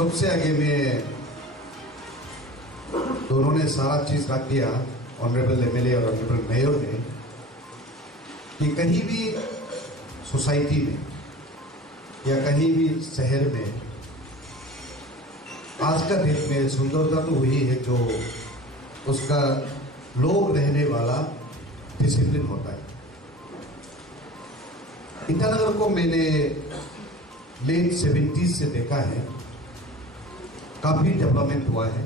सबसे आगे में दोनों ने सारा चीज रख दिया, ऑनरेबल एमएलए और ऑनरेबल मेयर ने, कि कहीं भी सोसाइटी में या कहीं भी शहर में आज का डेट में सुंदरता तो वही है जो उसका लोग रहने वाला डिसिप्लिन होता है। ईटानगर को मैंने लेट 70s से देखा है, काफी डेवलपमेंट हुआ है।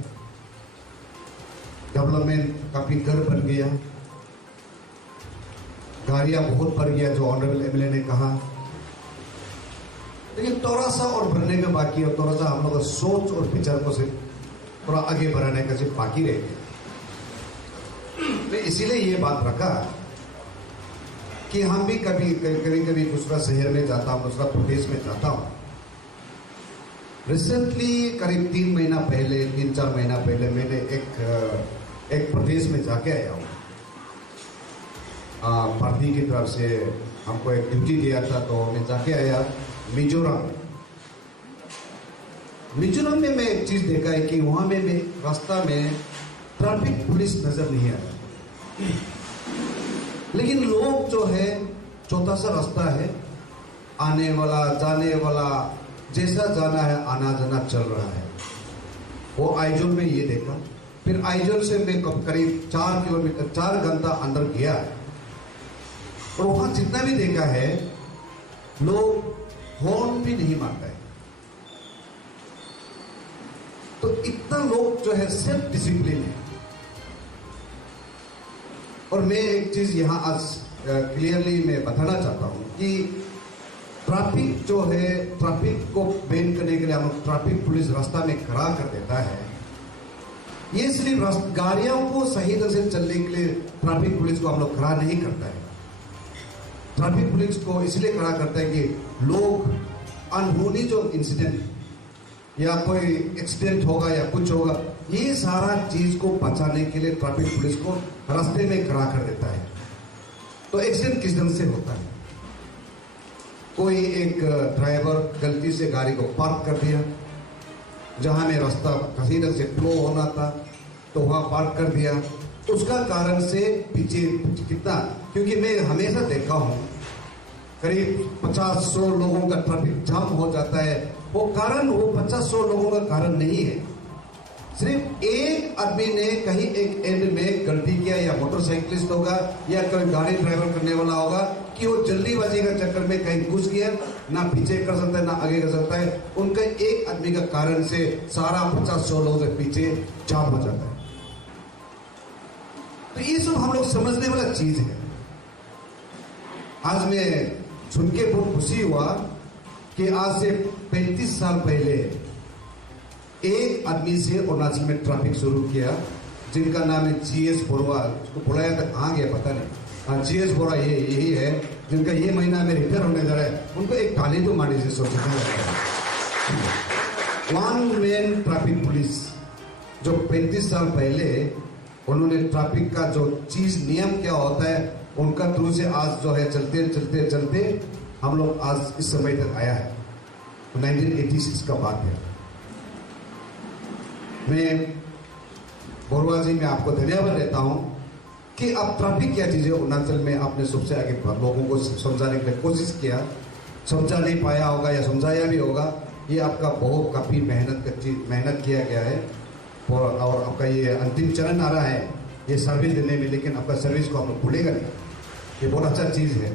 डेवलपमेंट, काफी घर बन गया, गाड़ियां बहुत बढ़ गया जो ऑनरेबल एमएलए ने कहा, लेकिन थोड़ा सा और बढ़ने में बाकी है। थोड़ा सा हम लोग का सोच और विचार को से थोड़ा आगे बढ़ाने का सिर्फ बाकी रह गया। तो इसीलिए ये बात रखा कि हम भी कभी दूसरा शहर में जाता हूँ, दूसरा प्रदेश में जाता हूँ। रिसेंटली करीब 3 महीना पहले, 3-4 महीना पहले मैंने एक प्रदेश में जाके आया हूँ। पार्टी की तरफ से हमको एक ड्यूटी दिया था, तो मैं जाके आया मिजोरम। मिजोरम में मैं एक चीज देखा है कि वहां में मैं रास्ता में ट्रैफिक पुलिस नजर नहीं आया, लेकिन लोग जो है छोटा सा रास्ता है, आने वाला जाने वाला जैसा जाना है आना जाना चल रहा है। वो आइजोल में ये देखा। फिर आइजोल से मैं करीब 4 घंटा अंदर गया और वहां जितना भी देखा है लोग हॉर्न भी नहीं मारता है। तो इतना लोग जो है सेल्फ डिसिप्लिन है। और मैं एक चीज यहां आज क्लियरली मैं बताना चाहता हूं कि ट्रैफिक जो है, ट्रैफिक को बैन करने के लिए हम ट्रैफिक पुलिस रास्ता में खड़ा कर देता है। ये सिर्फ गाड़ियों को सही तरह से चलने के लिए ट्रैफिक पुलिस को हम लोग खड़ा नहीं करता है। ट्रैफिक पुलिस को इसलिए खड़ा करता है कि लोग अनहोनी जो इंसिडेंट या कोई एक्सीडेंट होगा या कुछ होगा, ये सारा चीज को बचाने के लिए ट्रैफिक पुलिस को रास्ते में खड़ा कर देता है। तो एक्सीडेंट किस ढंग से होता है? कोई एक ड्राइवर गलती से गाड़ी को पार्क कर दिया, जहां में रास्ता किसी ढंग से फ्लो होना था तो वहां पार्क कर दिया, उसका कारण से पीछे कितना, क्योंकि मैं हमेशा देखा हूं करीब 50-100 लोगों का ट्रैफिक जाम हो जाता है। वो कारण, वो 50-100 लोगों का कारण नहीं है, सिर्फ एक आदमी ने कहीं एक एंड में गलती किया, या मोटरसाइकिलिस्ट होगा या कोई गाड़ी ड्राइवर करने वाला होगा कि वो जल्दीबाजी का चक्कर में कहीं घुस गया, ना पीछे कर सकता है ना आगे कर सकता है। उनका एक आदमी का कारण से सारा 50-100 लोगों के पीछे जाम हो जाता है। तो ये सब हम लोग समझने वाला चीज है। आज मैं सुन के बहुत खुशी हुआ कि आज से 35 साल पहले एक आदमी से अरुणाचल में ट्रैफिक शुरू किया, जिनका नाम है जीएस बोरवा। उसको बुलाया था, कहाँ गया पता नहीं। हाँ, जीएस बोरवा यही है, जिनका ये महीना में रिटायर होने जा रहा है। उनको एक ताली तो मारने से सोचते हैं। 1 मैन ट्रैफिक पुलिस, जो 35 साल पहले उन्होंने ट्रैफिक का जो चीज नियम क्या होता है उनका थ्रू से आज जो है चलते चलते चलते हम लोग आज इस समय तक आया है। 1986 का बात है। मैं बोरवा जी में आपको धन्यवाद देता हूं कि आप ट्रैफिक क्या चीज है अरुणाचल में आपने सबसे आगे लोगों को समझाने के लिए कोशिश किया। समझा नहीं पाया होगा या समझाया भी होगा, ये आपका बहुत काफी मेहनत किया गया है। और आपका ये अंतिम चरण आ रहा है ये सर्विस देने में, लेकिन आपका सर्विस को हम लोग भूलेगा नहीं, ये बहुत अच्छा चीज है।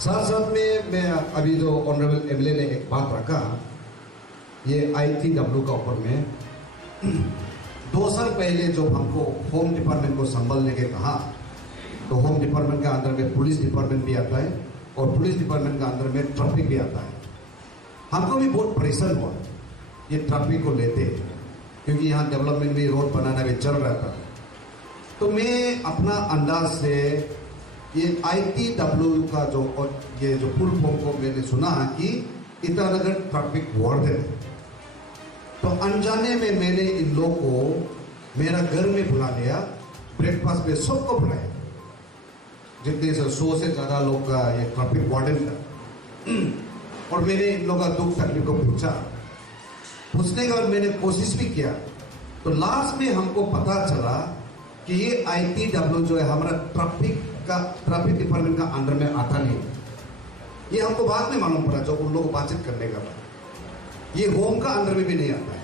साथ साथ में मैं अभी जो ऑनरेबल एमएलए ने एक बात रखा, ये ITW का ऊपर में 2 साल पहले जो हमको होम डिपार्टमेंट को संभालने के कहा, तो होम डिपार्टमेंट के अंदर में पुलिस डिपार्टमेंट भी आता है और पुलिस डिपार्टमेंट के अंदर में ट्रैफिक भी आता है। हमको भी बहुत परेशान हुआ ये ट्रैफिक को लेते, क्योंकि यहाँ डेवलपमेंट भी, रोड बनाना भी चल रहा था। तो मैं अपना अंदाज से ये ITW का ये जो फुल फॉर्म को मैंने सुना कि ईटानगर ट्रैफिक वार्डन। तो अनजाने में मैंने इन लोगों को मेरा घर में बुला लिया, ब्रेकफास्ट में सबको बुलाया, जितने 100 से ज्यादा लोग का ये ट्रैफिक वार्डन था। और मैंने इन लोगों का दुख तकलीफ को पूछा पूछने का मैंने कोशिश भी किया, तो लास्ट में हमको पता चला कि ये ITW जो है हमारा ट्रैफिक डिपार्टमेंट का अंडर में आता नहीं। ये हमको बाद में मालूम पड़ा, जो उन लोगों को बातचीत करने का बाद, ये होम का अंडर में भी नहीं आता है।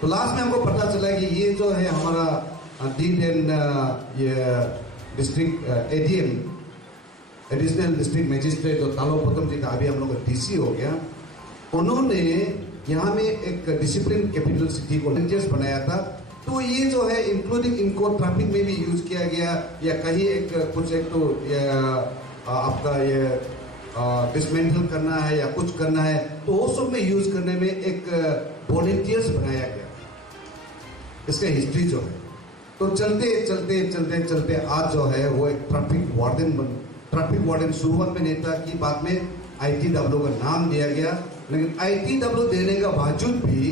तो लास्ट में हमको पता चला कि ये जो है हमारा डीड एंड ये district ADM, additional district magistrate जो तालोपतम जी था, अभी हम लोग का DC हो गया, उन्होंने यहाँ में एक डिसिप्लिन कैपिटल सिटी को वॉलंटियर्स बनाया था। तो ये जो है इंक्लूडिंग इनको ट्रैफिक में भी यूज किया गया, या कहीं एक कुछ एक तो आपका ये डिसमेंटल करना है या कुछ करना है, तो वो सब में यूज करने में एक वॉलंटियर्स बनाया गया। इसका हिस्ट्री जो है, तो चलते चलते चलते चलते आज जो है वो एक ट्रैफिक वार्डन शुरुआत में नहीं था, कि बाद में ITW का नाम दिया गया। लेकिन ITW देने का बावजूद भी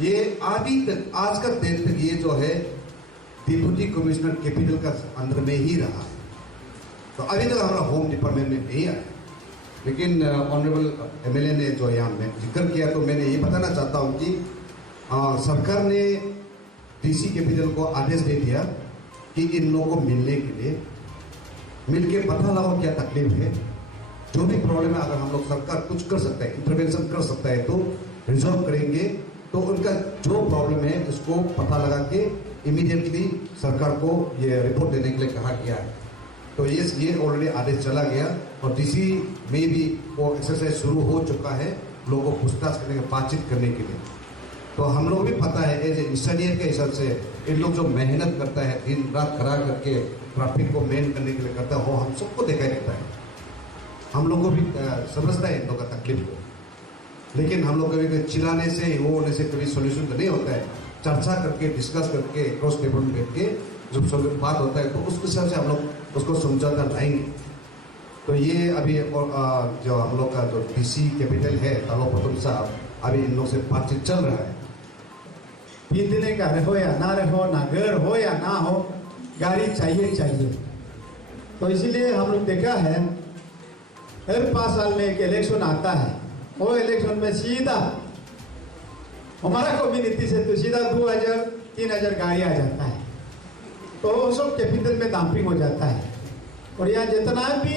ये अभी तक आज का दिन तक ये जो है डिप्टी कमिश्नर कैपिटल का अंदर में ही रहा है। तो अभी तक हमारा होम डिपार्टमेंट में नहीं आया। लेकिन ऑनरेबल MLA ने जो यहाँ में जिक्र किया, तो मैंने ये बताना चाहता हूँ कि सरकार ने DC कैपिटल को आदेश दे दिया कि इन लोगों को मिलने के लिए मिलके पता लगाओ क्या तकलीफ है, जो भी प्रॉब्लम है, अगर हम लोग सरकार कुछ कर सकता है, इंटरवेंशन कर सकता है तो रिजॉल्व करेंगे। तो उनका जो प्रॉब्लम है उसको पता लगा के इमीडिएटली सरकार को ये रिपोर्ट देने के लिए कहा गया है। तो ये ऑलरेडी आदेश चला गया, और DC में भी वो एक्सरसाइज शुरू हो चुका है, लोगों को पूछताछ करने के, बातचीत करने के लिए। तो हम लोग भी पता है एज ए इंजीनियर के हिसाब से इन लोग जो मेहनत करता है, दिन रात खड़ा करके ट्रैफिक को मेन करने के लिए करता है, वो हम सबको दिखाई देता है। हम लोग को भी समझता है इन लोग का तकलीफ को, लेकिन हम लोग कभी चिल्लाने से वो होने से कभी सोल्यूशन तो नहीं होता है। चर्चा करके, डिस्कस करके, क्रॉस टेबल में बैठ के जब बात होता है तो उसके हिसाब से हम लोग उसको समझौता लाएंगे। तो ये अभी जो हम लोग का जो DC कैपिटल है तालोपतम साहब, अभी इन लोग से बातचीत चल रहा है। पीतने का रहो या ना रहो, ना घर हो या ना हो, गाड़ी चाहिए। तो इसीलिए हम लोग देखा है हर 5 साल में एक इलेक्शन आता है, वो इलेक्शन में सीधा हमारा कम्युनिटी से तो सीधा 2000-3000 गाड़ी आ जाता है। तो वो सब कैपिटल में डंपिंग हो जाता है। और यहाँ जितना भी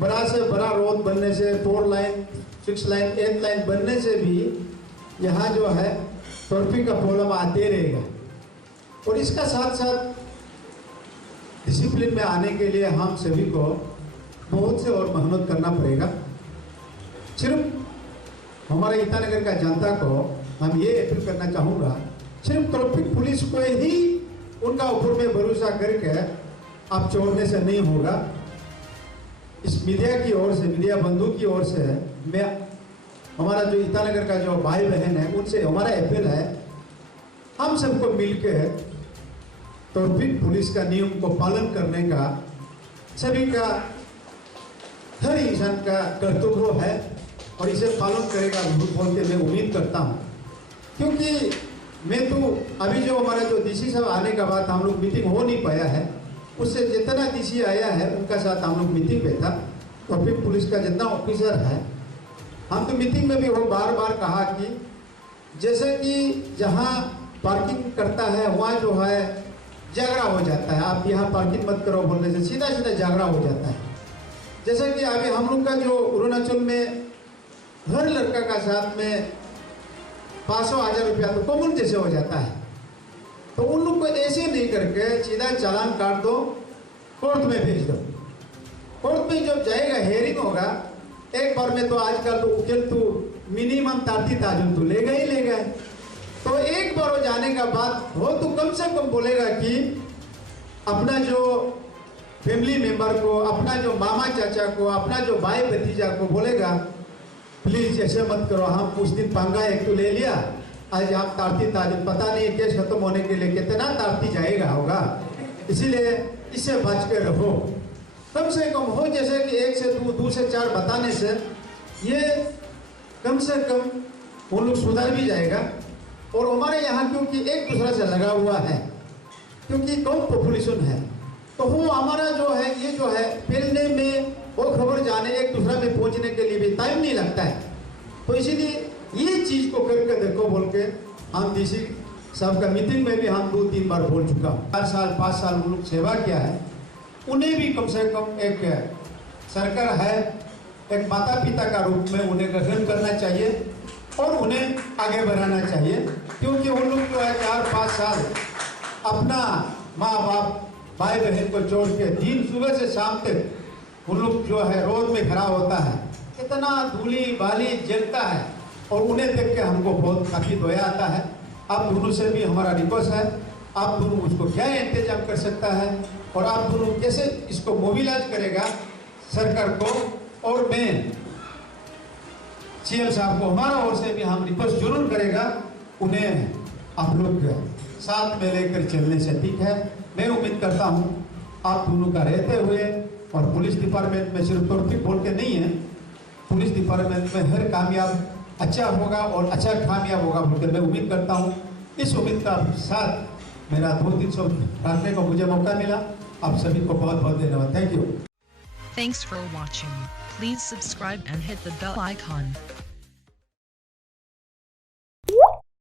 बड़ा से बड़ा रोड बनने से, 4 लाइन 6 लाइन 8 लाइन बनने से भी यहाँ जो है ट्रैफिक का प्रॉब्लम आते रहेगा। और इसका साथ साथ डिसिप्लिन में आने के लिए हम सभी को बहुत से और मेहनत करना पड़ेगा। सिर्फ हमारे ईटानगर का जनता को हम ये अपील करना चाहूँगा, सिर्फ ट्रैफिक पुलिस को ही उनका ऊपर में भरोसा करके आप छोड़ने से नहीं होगा। इस मीडिया की ओर से, मीडिया बंधु की ओर से मैं हमारा जो ईटानगर का जो भाई बहन है उनसे हमारा अपील है, हम सबको मिलकर ट्रैफिक पुलिस का नियम को पालन करने का सभी का, हर इंसान का कर्तव्य है, और इसे पालन करेगा बोल के मैं उम्मीद करता हूँ। क्योंकि मैं तो अभी जो हमारा जो DC साहब आने का बाद हम लोग मीटिंग हो नहीं पाया है, उससे जितना DC आया है उनका साथ हम लोग मीटिंग पे था। ट्रैफिक पुलिस का जितना ऑफिसर है, हम तो मीटिंग में भी वो बार बार कहा कि जैसे कि जहाँ पार्किंग करता है वहाँ जो है झगड़ा हो जाता है, आप यहाँ पार्किंग मत करो बोलने से सीधा झगड़ा हो जाता है। जैसे कि अभी हम लोग का जो अरुणाचल में हर लड़का का साथ में 500-1000 रुपया तो कॉमन जैसे हो जाता है। तो उन लोग को ऐसे नहीं करके सीधा चालान काट दो, कोर्ट में भेज दो। कोर्ट में जब जाएगा, हेयरिंग होगा, एक बार में तो आजकल तो उकेल तो मिनिमम 30,000 तो लेगा ही लेगा। तो एक बार हो जाने का बाद वो तो कम से कम बोलेगा कि अपना जो फैमिली मेंबर को, अपना जो मामा चाचा को, अपना जो भाई भतीजा को बोलेगा प्लीज ऐसे मत करो, हम उस दिन पंगा एक तो ले लिया, आज हम तारती तारीख पता नहीं केस खत्म होने के लिए कितना तारती जाएगा होगा, इसीलिए इससे बच के रहो। कम से कम हो, जैसे कि 1 से 2 से 4 बताने से ये कम से कम उन लोग सुधर भी जाएगा। और हमारे यहाँ क्योंकि एक दूसरा से लगा हुआ है, क्योंकि कम पॉपुलेशन है, तो वो हमारा जो है ये जो है फैलने में, वो खबर जाने एक दूसरा में पहुँचने के लिए भी टाइम नहीं लगता है। तो इसीलिए ये चीज को करके देखो बोल के हम डीसी साहब का मीटिंग में भी हम 2-3 बार बोल चुका हूँ। 4 साल 5 साल उन लोग सेवा किया है, उन्हें भी कम से कम एक सरकार है, एक माता पिता का रूप में उन्हें ग्रहण करना चाहिए और उन्हें आगे बढ़ाना चाहिए, क्योंकि उन लोग जो है 4-5 साल अपना माँ बाप भाई बहन को छोड़ के दिन सुबह से शाम तक उन लोग जो है रोड में खड़ा होता है, इतना धूली बाली जलता है और उन्हें देख के हमको बहुत काफी दया आता है। आप दोनों से भी हमारा रिक्वेस्ट है, आप दोनों उसको क्या इंतजाम कर सकता है और आप दोनों कैसे इसको मोबिलाइज करेगा सरकार को, और मैं सीएम साहब को हमारा ओर से भी हम रिक्वेस्ट जरूर करेगा, उन्हें आप लोग साथ में लेकर चलने से ठीक है। मैं उम्मीद करता हूँ आप दोनों का रहते हुए, और पुलिस डिपार्टमेंट में सिर्फ ट्रैफिक बोल के नहीं है, पुलिस डिपार्टमेंट में हर कामयाब अच्छा होगा और अच्छा कामयाब होगा बोलकर मैं उम्मीद करता हूँ। इस उम्मीद का साथ मेरा 2-3 शब्द रखने को मुझे मौका मिला। आप सभी को बहुत बहुत धन्यवाद। Thank you. Thanks for watching. Please subscribe and hit the bell icon.